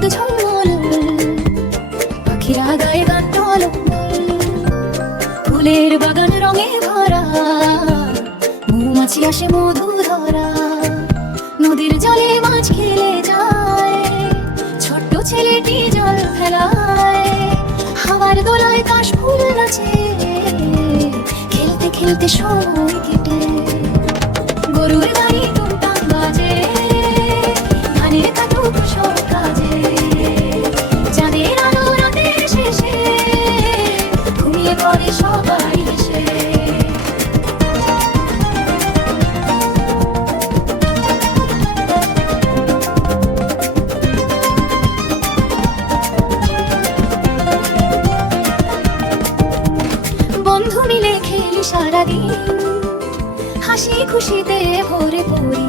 রোদ ঝলমল, পাখিরা গায়ে গান টলমল। ফুলের বাগান রঙে ভরা, মৌমাছি আসে মধু ধরা। নদীর জলে মাছ খেলে যায়, ছোট্ট ছেলেটি জল ফেলায়। হাওয়ার দোলায় কাশ ফুল নাচে, খেলতে খেলতে সময় কেটে। গরুর গাড়ি টুনটান বাজে, ধানের কাটুক সব কাজে। চাঁদের আলো রাতের শেষে, ঘুমিয়ে পড়ে সবাই এসে। বন্ধু মিলে খেলি সারাদিন, হাসি খুশিতে ভরে পড়ি।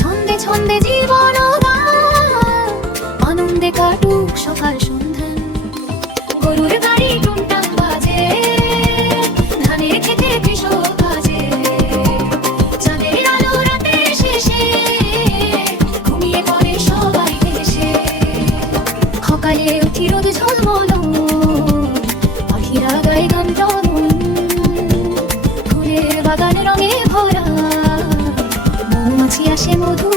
ছন্দে ছন্দে জীবন গান, আনন্দে কাটুক সকাল সন্ধ্যা। গরুর গাড়ি টুনটান বাজে, ধানের খেতে কৃষক কাজে। চাঁদের আলো রাতের শেষে, ঘুমিয়ে পড়ে সবাই এসে। সকালে উঠি রোদ ঝলমল, পাখিরা গায়ে গান টলমল। ফুলের বাগান রঙে ভরা, মৌমাছি আসে মধু